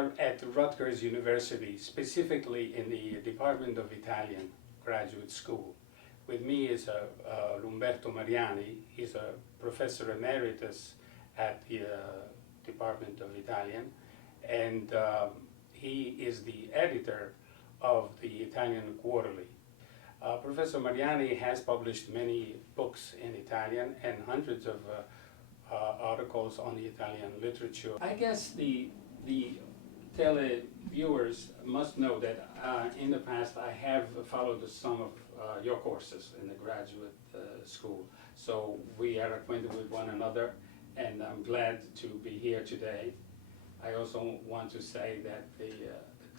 are at Rutgers University, specifically in the Department of Italian Graduate School. With me is Umberto Mariani. He's a professor emeritus at the Department of Italian, and he is the editor of the Italian Quarterly. Professor Mariani has published many books in Italian and hundreds of articles on the Italian literature. I guess the tele-viewers must know that in the past I have followed some of your courses in the graduate school. So we are acquainted with one another, and I'm glad to be here today. I also want to say that the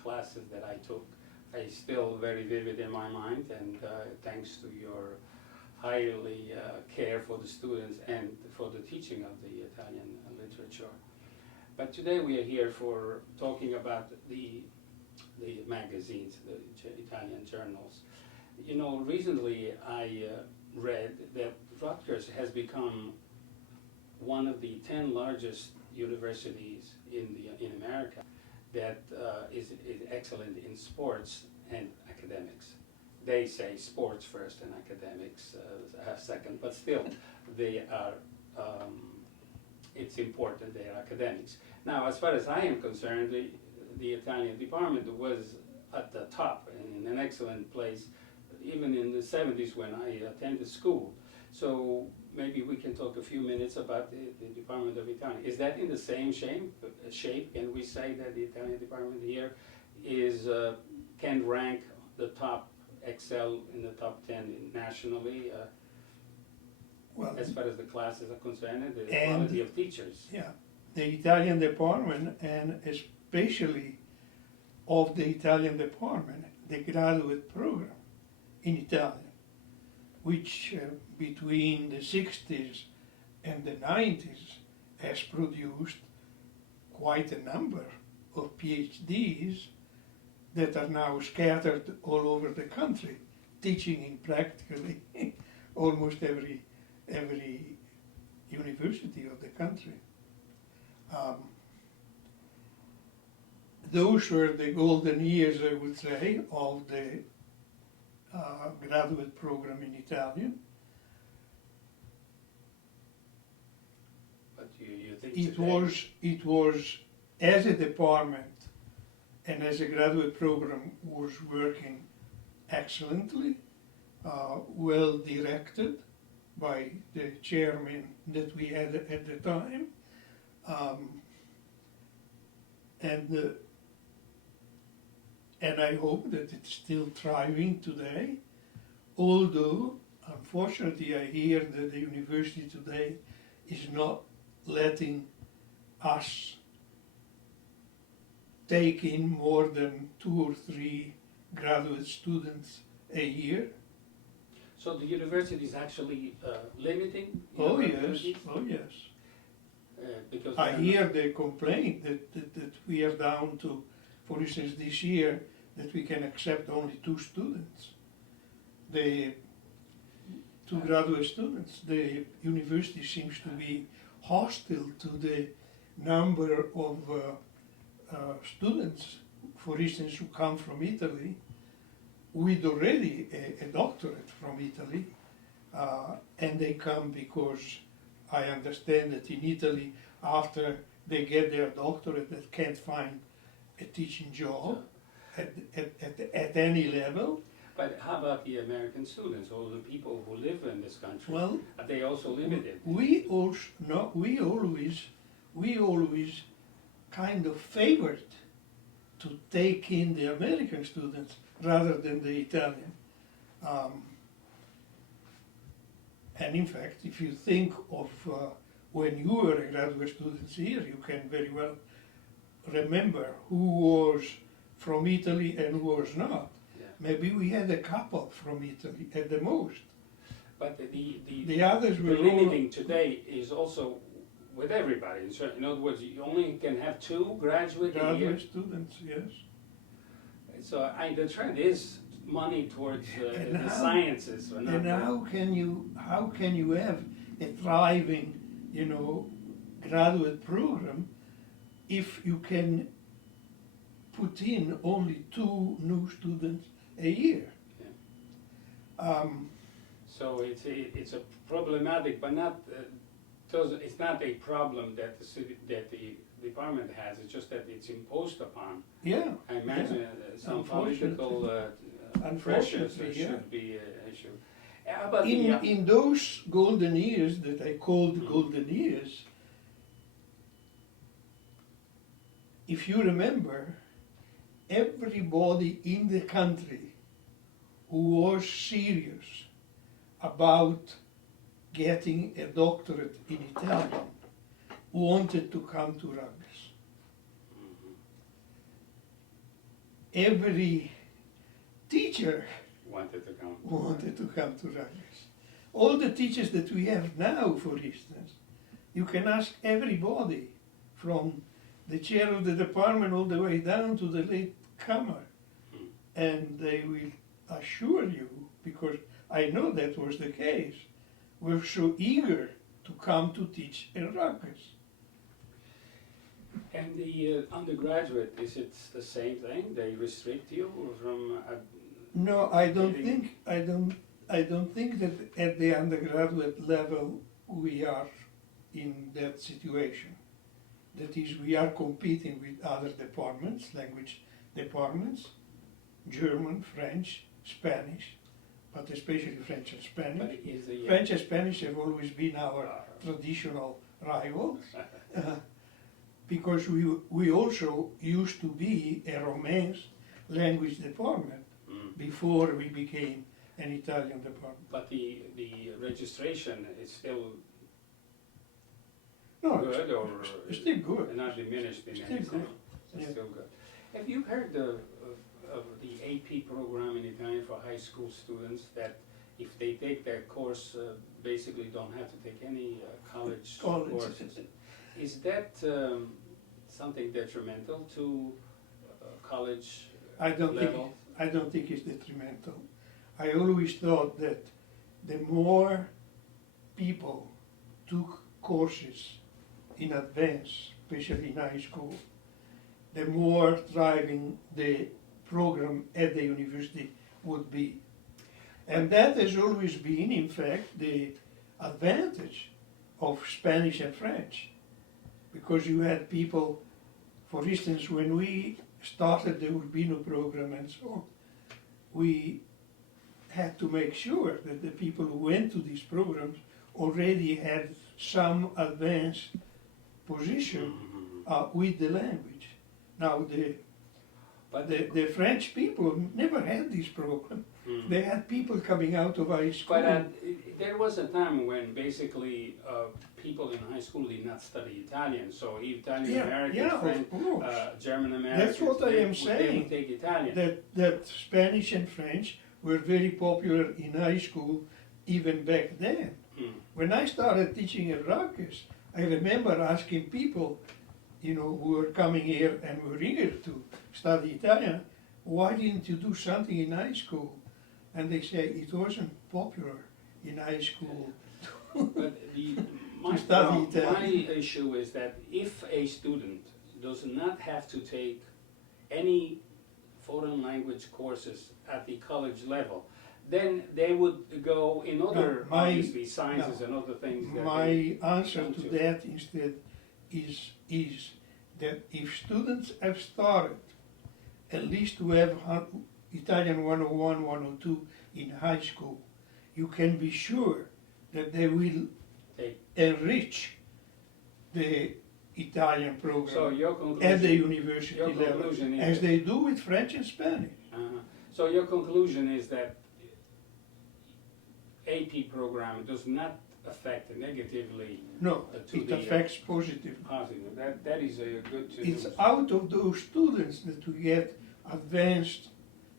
classes that I took are still very vivid in my mind, and thanks to your highly care for the students and for the teaching of the Italian literature. But today we are here for talking about the magazines, the Italian journals. You know, recently I read that Rutgers has become one of the 10 largest universities in America that is excellent in sports and academics. They say sports first and academics second, but still they are, it's important they are academics. Now, as far as I am concerned, the Italian department was at the top and in an excellent place, even in the 70s when I attended school. So maybe we can talk a few minutes about the Department of Italian. Is that in the same shape? Can we say that the Italian department here is can rank the top, excel in the top 10 nationally, well, as far as the classes are concerned, and the quality of teachers? Yeah, the Italian department, and especially of the Italian department, the graduate program in Italian, which between the 60s and the 90s has produced quite a number of PhDs that are now scattered all over the country, teaching in practically almost every university of the country. Those were the golden years, I would say, of the graduate program in Italian. But you think it was as a department and as a graduate program was working excellently, well directed by the chairman that we had at the time, and I hope that it's still thriving today, although unfortunately I hear that the university today is not letting us take in more than 2 or 3 graduate students a year. So the university is actually limiting? Oh yes, oh yes. Because I hear the complaint that we are down to, for instance, this year, that we can accept only 2 students. The 2 graduate students. The university seems to be hostile to the number of students, for instance, who come from Italy with already a doctorate from Italy, and they come because I understand that in Italy, after they get their doctorate, they can't find a teaching job at any level. But how about the American students, or the people who live in this country? Well, are they also limited? We always kind of favored to take in the American students rather than the Italian. And in fact, if you think of when you were a graduate student here, you can very well remember who was from Italy and who was not. Yeah. Maybe we had a couple from Italy at the most. But The others were the limiting today is also with everybody. In other words, you only can have 2 graduate a year. graduate students, yes. So the trend is money towards And the how- sciences. And how can you have a thriving, graduate program if you can put in only 2 new students a year. So it's a problematic, but not, it's not a problem that the city, that the department has, it's just that it's imposed upon. Yeah. I imagine some Unfortunately. political pressures Unfortunately, yeah. should be an issue. But In those golden years that I called golden years, if you remember, everybody in the country who was serious about getting a doctorate in Italian wanted to come to Rutgers. Every teacher wanted to come. wanted to come to Rutgers. All the teachers that we have now, for instance, you can ask everybody, from the chair of the department all the way down to the late comer, and they will assure you, because I know that was the case, were so eager to come to teach in Rutgers. And the undergraduate, is it the same thing? They restrict you from? No, I don't Getting- think I don't think that at the undergraduate level we are in that situation. That is, we are competing with other departments, language departments, German, French, Spanish, but especially French and Spanish. But is the French and Spanish have always been our traditional rivals, because we also used to be a Romance language department before we became an Italian department. But the registration is still No, good, or it's still good. not diminished in Still any good. sense? It's Yeah. still good. Have you heard of the AP program in Italian for high school students, that if they take that course, basically don't have to take any college College. courses? Is that something detrimental to college level? I don't think it's detrimental. I always thought that the more people took courses in advance, especially in high school, the more thriving the program at the university would be. And that has always been, in fact, the advantage of Spanish and French. Because you had people, for instance, when we started the Urbino program and so on, we had to make sure that the people who went to these programs already had some advanced position with the language. Now, the French people never had this program. They had people coming out of high school. But there was a time when basically people in high school did not study Italian, so Italian Americans, French, of course. German Americans, That's what I am they saying. would take Italian. That Spanish and French were very popular in high school even back then. When I started teaching at Rutgers, I remember asking people, you know, who were coming here and were eager to study Italian, why didn't you do something in high school? And they say it wasn't popular in high school. But my study Italian. issue is that if a student does not have to take any foreign language courses at the college level, then they would go in other, obviously, sciences and other things. That My answer want to to. that instead is that if students have started at least to have Italian 101, 102 in high school, you can be sure that they will enrich the Italian So program your conclusion, at the university your level, conclusion is as they do with French and Spanish. So your conclusion is that AP program does not affect negatively No, to it the affects positively. positive. That is a good to It's do. out of those students that we get advanced,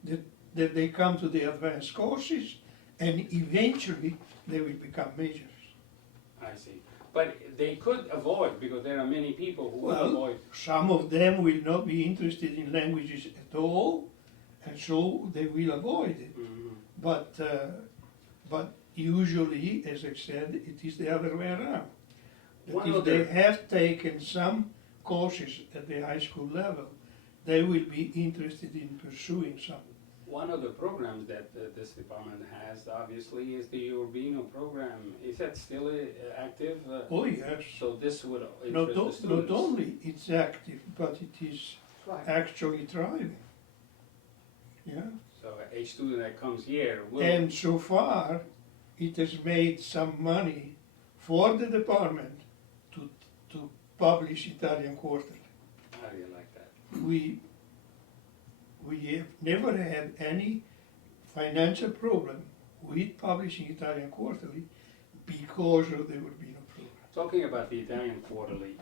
that they come to the advanced courses, and eventually they will become majors. I see. But they could avoid, because there are many people who will Well, avoid. some of them will not be interested in languages at all, and so they will avoid it. But usually, as I said, it is the other way around. That One if other- they have taken some courses at the high school level, they will be interested in pursuing some. One of the programs that this department has, obviously, is the Urbino program. Is that still active? Oh yes, So this would not, interest the not students. only it's active, but it is actually thriving. Yeah. So a student that comes here will. And so far, it has made some money for the department to publish Italian Quarterly. How do you like that? We have never had any financial problem with publishing Italian Quarterly because of the Urbino program. Talking about the Italian Quarterly,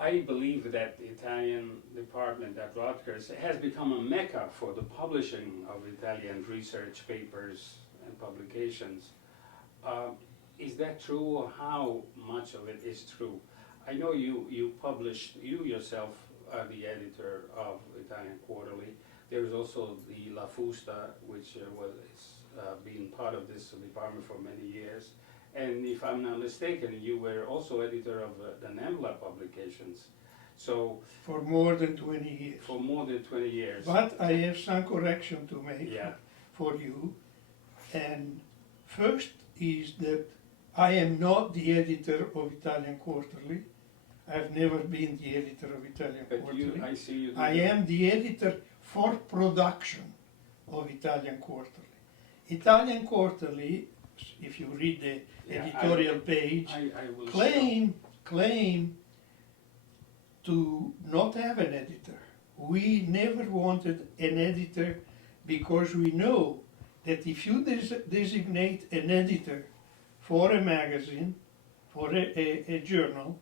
I believe that the Italian department at Rutgers has become a mecca for the publishing of Italian research papers and publications. Is that true, or how much of it is true? I know you yourself are the editor of Italian Quarterly. There's also the La Fusta, which was been part of this department for many years. And if I'm not mistaken, you were also editor of the NEMLA publications. So For more than 20 years. for more than 20 years. But I have some correction to make Yeah. for you. And first is that I am not the editor of Italian Quarterly. I've never been the editor of Italian But Quarterly. I see you. I am the editor for production of Italian Quarterly. Italian Quarterly, if you read the Yeah, editorial page, I will claim to not have an editor. We never wanted an editor because we know that if you designate an editor for a magazine, for a journal,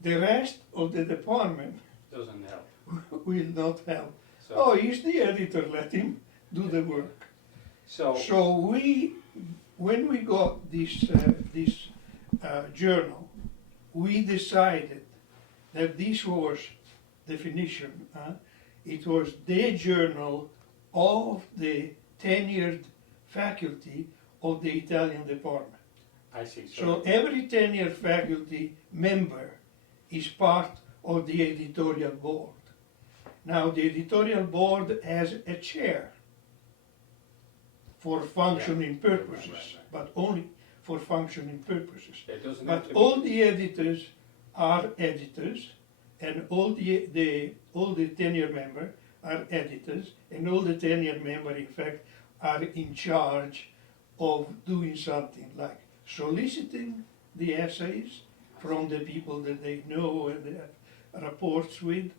the rest of the department doesn't help. will not help. So, Oh, he's the editor, let him do the work. so So when we got this journal, we decided that this was definition. It was the journal of the tenured faculty of the Italian department. I see. So every tenured faculty member is part of the editorial board. Now the editorial board has a chair for functioning purposes, right. but only for functioning purposes. It doesn't have But to all be. the editors are editors, and all the tenure member are editors, and all the tenure member, in fact, are in charge of doing something like soliciting the essays from the people that they know and they have reports with,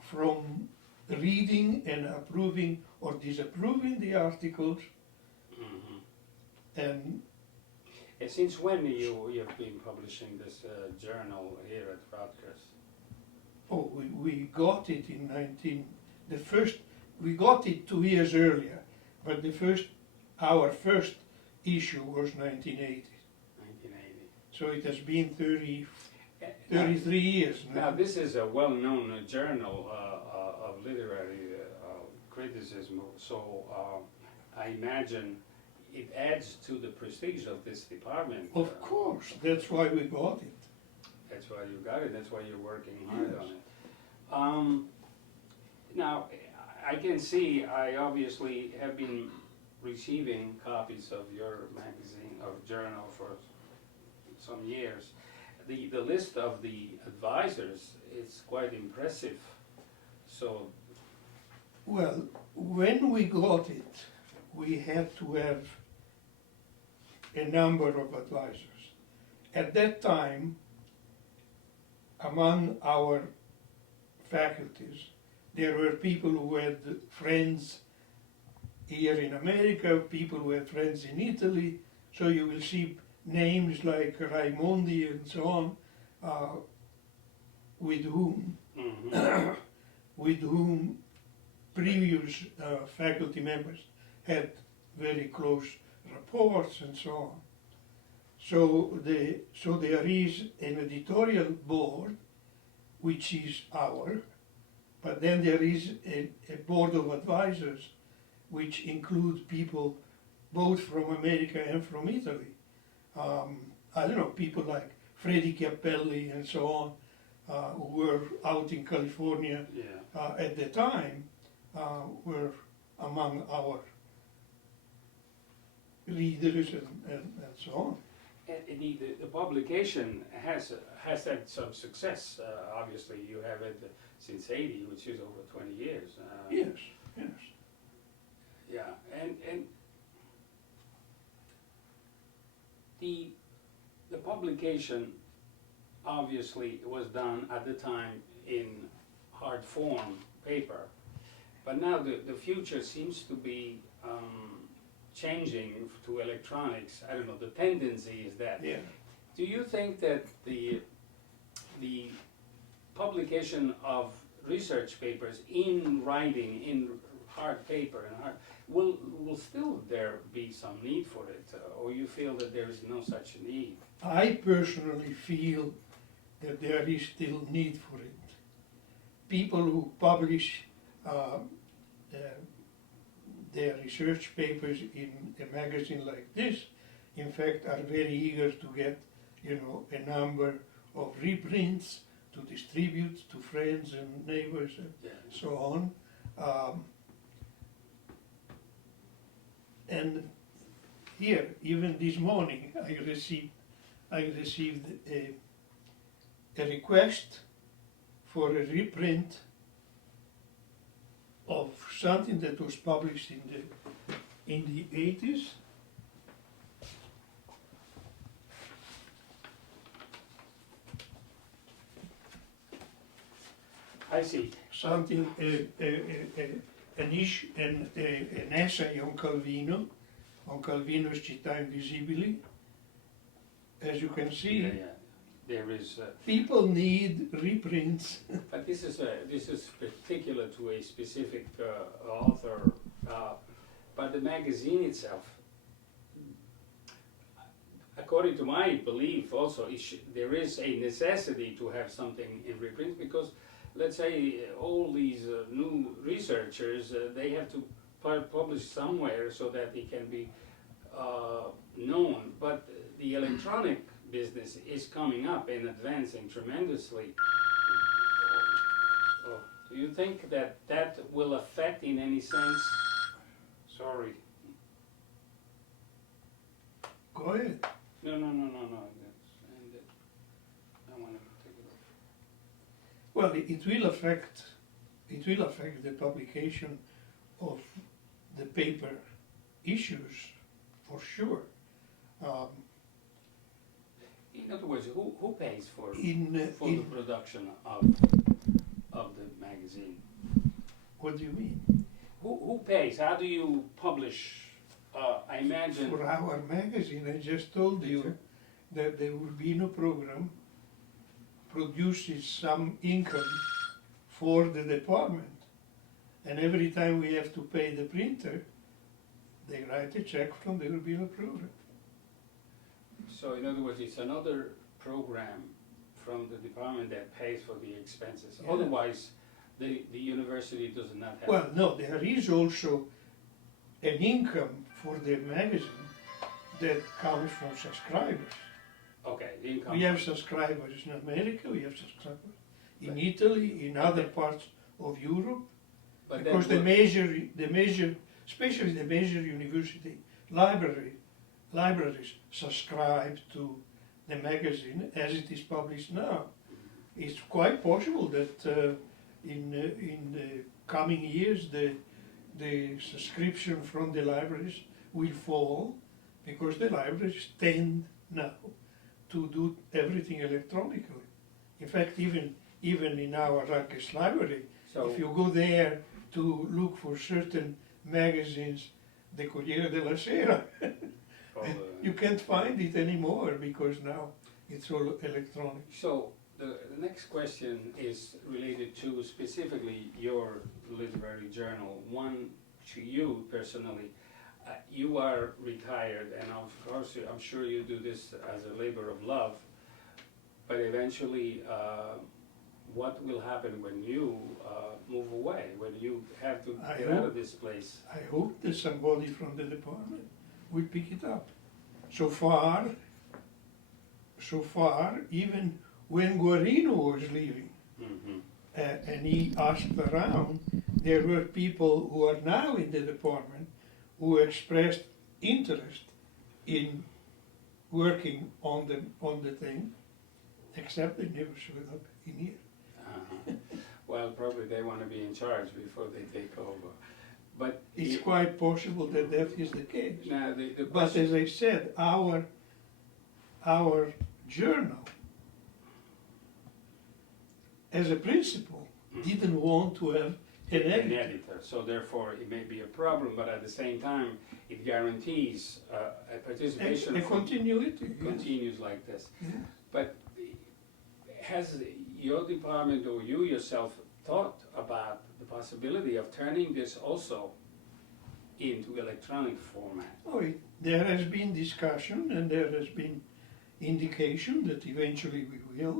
from reading and approving or disapproving the articles, Mhm. and And since when you've been publishing this journal here at Rutgers? oh, we got it in we got it 2 years earlier, but our first issue was 1980. 1980. So it has been Now, 33 years now now. this is a well-known journal of literary criticism, so I imagine it adds to the prestige of this department. Of course, that's why we got it. That's why you got it, that's why you're working hard Yes. on it. Now, I can see, I obviously have been receiving copies of your magazine, of journal for some years. The list of the advisors is quite impressive, so, Well, when we got it, we had to have a number of advisors. At that time, among our faculties, there were people who had friends here in America, people who had friends in Italy, so you will see names like Raimondi and so on, with whom previous faculty members had very close reports and so on. So there is an editorial board, which is but then there is a board of advisors, which includes people both from America and from Italy. I don't know, people like Freddy Chiappelli and so on, who were out in California Yeah. at the time, were among our readers and so on. And the publication has had some success. Obviously, you have it since '80, which is over 20 years. Yes, yes. Yeah, and the publication obviously was done at the time in hard form paper, but now the future seems to be changing to electronics. I don't know, the tendency is that. Yeah. Do you think that the publication of research papers in writing, in hard paper, and will still there be some need for it, or you feel that there is no such need? I personally feel that there is still need for it. People who publish their research papers in a magazine like this, in fact, are very eager to get, a number of reprints to distribute to friends and neighbors and so on. And here, even this morning, I received a request for a reprint of something that was published in the 80s. I see. Something, an essay on Calvino's Città Invisibili. As you can see, Yeah. There is. people need reprints. But this is particular to a specific author, but the magazine itself, according to my belief, also there is a necessity to have something in reprint, because let's say all these new researchers, they have to publish somewhere so that it can be known. But the electronic business is coming up and advancing tremendously. Do you think that will affect in any sense? Sorry. Go ahead. No. I want to take it off. Well, it will affect the publication of the paper issues for sure. In other words, who pays for In the production of the magazine? What do you mean? Who pays? How do you publish? I imagine. For our magazine, I just told you that the Urbino program produces some income for the department, and every time we have to pay the printer, they write a check from the Urbino program. So in other words, it's another program from the department that pays for the expenses. Yeah. Otherwise, the university does not have. Well, no, there is also an income for the magazine that comes from subscribers. Okay, the income. We have subscribers in America, we have subscribers in Italy, in other parts of Europe, But because then especially the major university libraries subscribe to the magazine as it is published now. It's quite possible that in the coming years the subscription from the libraries will fall, because the libraries tend now to do everything electronically. In fact, even in our Rutgers library, So- if you go there to look for certain magazines, the Corriere della Sera, you can't find it anymore, because now it's all electronic. So the next question is related to specifically your literary journal. One to you personally. You are retired, and of course I'm sure you do this as a labor of love, but eventually what will happen when you move away, when you have to I get out hope- of this place? I hope that somebody from the department will pick it up. So far, even when Guarino was leaving, Mhm. and he asked around, there were people who are now in the department who expressed interest in working on the thing, except they never showed up in here. Uh-huh. Well, probably they want to be in charge before they take over. But It's quite possible that that is the case. now the But question, as I said, our journal, as a principle, didn't want to have an an editor. editor, so therefore it may be a problem, but at the same time, it guarantees a participation A from continuity. Yes. continues like this. Yeah. But has your department or you yourself thought about the possibility of turning this also into electronic format? Oh, there has been discussion and there has been indication that eventually we will,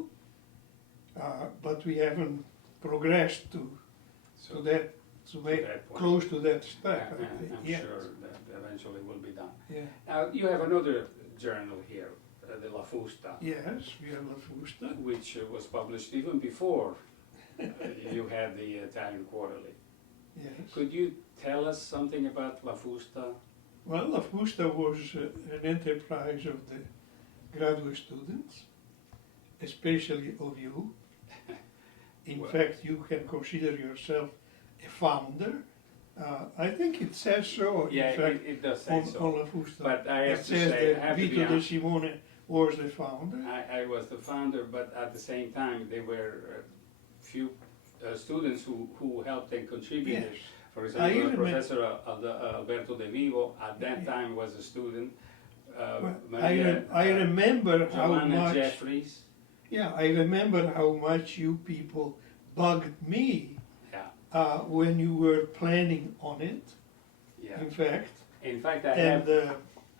but we haven't progressed to So that, to make that point. close to that step. I think. I'm Yes. sure that eventually will be done. Yeah. Now, you have another journal here, the La Fusta, Yes, we have La Fusta. which was published even before you had the Italian Quarterly. Yes. Could you tell us something about La Fusta? Well, La Fusta was an enterprise of the graduate students, especially of you. In Well- fact, you can consider yourself a founder. I think it says so, in Yeah, fact, it does say on so. La Fusta. But I It have to says say, I that have to be Vito De honest, Simone was the founder. I was the founder, but at the same time, there were few students who helped and contributed. Yes. For I example, even Professor Alberto De Vivo, at that time was a student. Well, Maria, I remember how Joanna much. Jeffries. Yeah, I remember how much you people bugged me Yeah, when you were planning on it. yeah. In fact, In fact, and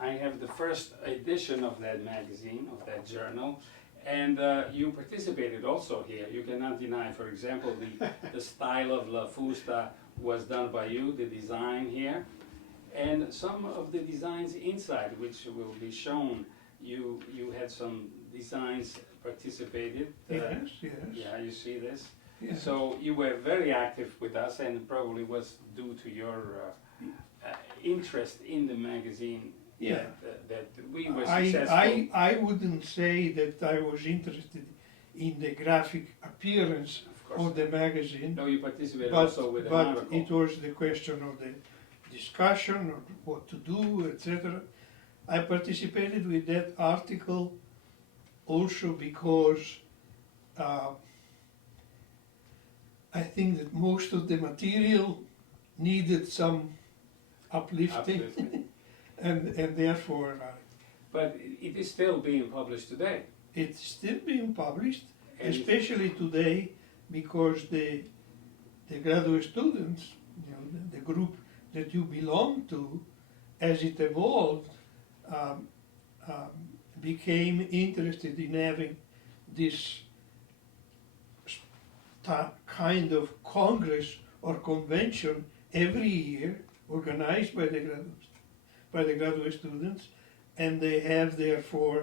I have the first edition of that magazine, of that journal, and you participated also here. You cannot deny, for example, the style of La Fusta was done by you, the design here, and some of the designs inside, which will be shown, you had some designs participated. yes, yes, Yeah, you see this? yes. So you were very active with us, and probably was due to your interest in the magazine. Yeah. That we were successful. I wouldn't say that I was interested in the graphic appearance Of course. of the magazine, No, you participated but, also with an but article. it was the question of the discussion of what to do, etc. I participated with that article also because I think that most of the material needed some uplifting, Uplifting. and therefore But it is still being published today. it's still being published, And especially today because the graduate students, you know, the group that you belong to, as it evolved, became interested in having this kind of congress or convention every year, organized by the graduate students, and they have therefore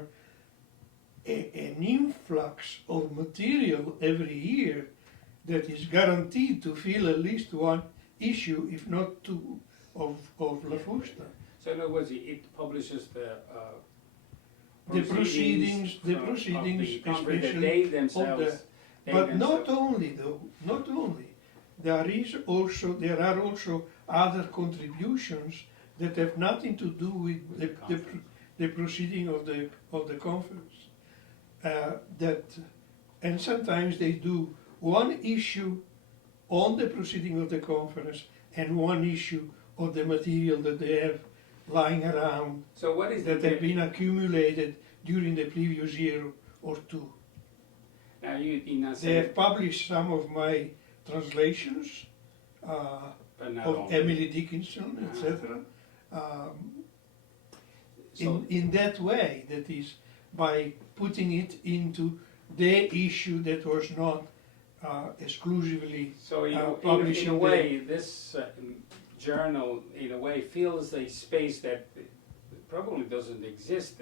an influx of material every year that is guaranteed to fill at least one issue, if not two, of La Fusta. So in other words, it publishes the proceedings, of the conference, that especially they of themselves. they But themselves- not only though, not only. There are also other contributions that have nothing to do with With the conference. the proceeding of the conference. And sometimes they do one issue on the proceeding of the conference and one issue of the material that they have lying around So what is that the have been accumulated during the previous year or two. now you did not They say, have published some of my translations but not of only. Emily Dickinson, etc. So, In that way, that is, by putting it into the issue that was not exclusively so publishing in a the- way, this journal, in a way, fills a space that probably doesn't exist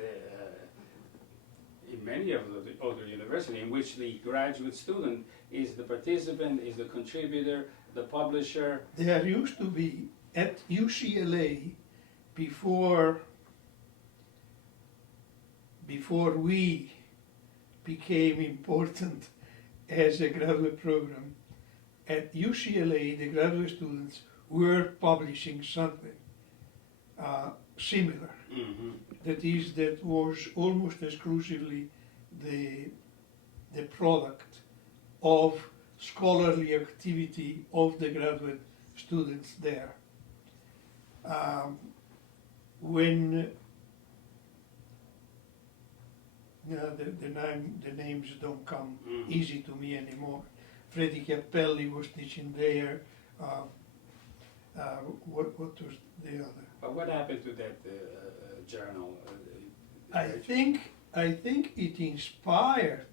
in any of the other university, in which the graduate student is the participant, is the contributor, the publisher. There used to be at UCLA before we became important as a graduate program. At UCLA, the graduate students were publishing something similar. Mm-hmm. That was almost exclusively the product of scholarly activity of the graduate students there. When the names don't come Mhm. easy to me anymore. Freddie Cappelli was teaching there. What was the other? But what happened to that journal? I think it inspired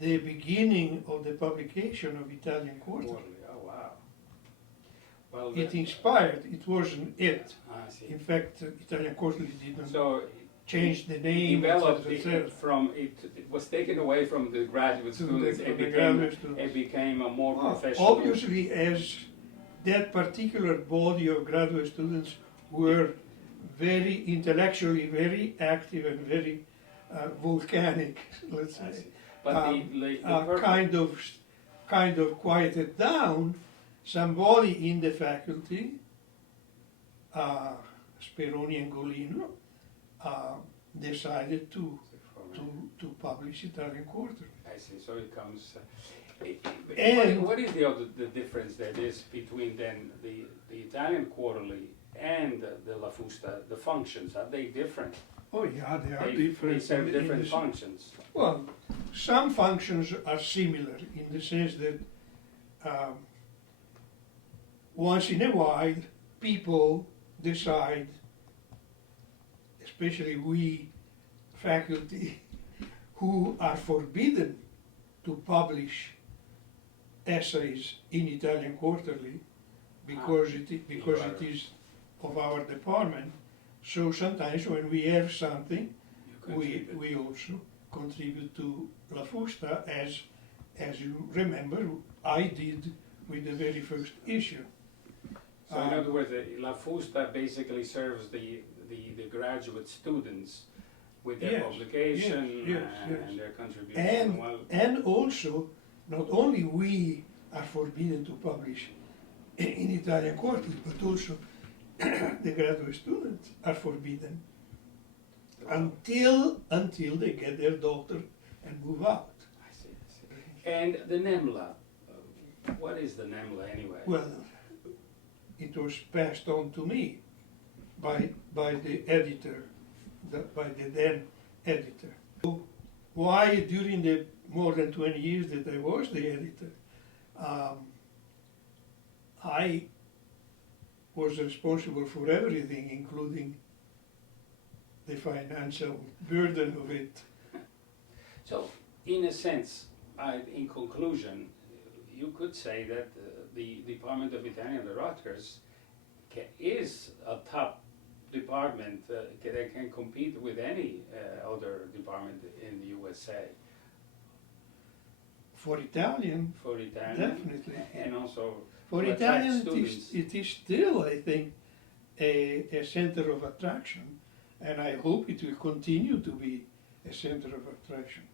the beginning of the publication of Italian Quarterly. Quarterly. Oh wow. Well, It inspired. It wasn't it. I see. In fact, Italian Quarterly didn't So change the name. developed etc. it was taken away from the graduate students. from It the became graduate students. it became a more Well, professional. obviously, as that particular body of graduate students were very intellectually very active and very volcanic, let's I say, see. But the purpose- kind of quieted down. Somebody in the faculty, Speroni and Golino, decided to publish Italian Quarterly. I see. So it comes. And- what is the difference that is between then the Italian Quarterly and the La Fusta? The functions, are they different? Oh yeah, they are They different. serve in different the- functions. Well, some functions are similar in the sense that once in a while people decide, especially we faculty, who are forbidden to publish essays in Italian Quarterly because it is of our department. So sometimes when we have something, You contribute. we also contribute to La Fusta, as you remember, I did with the very first issue. So in other words, La Fusta basically serves the graduate students with their Yes, publication yes, and their contribution. Well, And also, not only we are forbidden to publish in Italian Quarterly, but also the graduate students are forbidden until they get their doctor and move out. I see. And the NEMLA, what is the NEMLA anyway? Well, it was passed on to me by the editor, by the then editor. So why during the more than 20 years that I was the editor, I was responsible for everything, including the financial burden of it. So, in a sense, in conclusion, you could say that the Department of Italian, the Rutgers, is a top department that can compete with any other department in the USA. For Italian, For Italian, definitely. and also For to attract Italian, students. it is still, I think, a center of attraction, and I hope it will continue to be a center of attraction.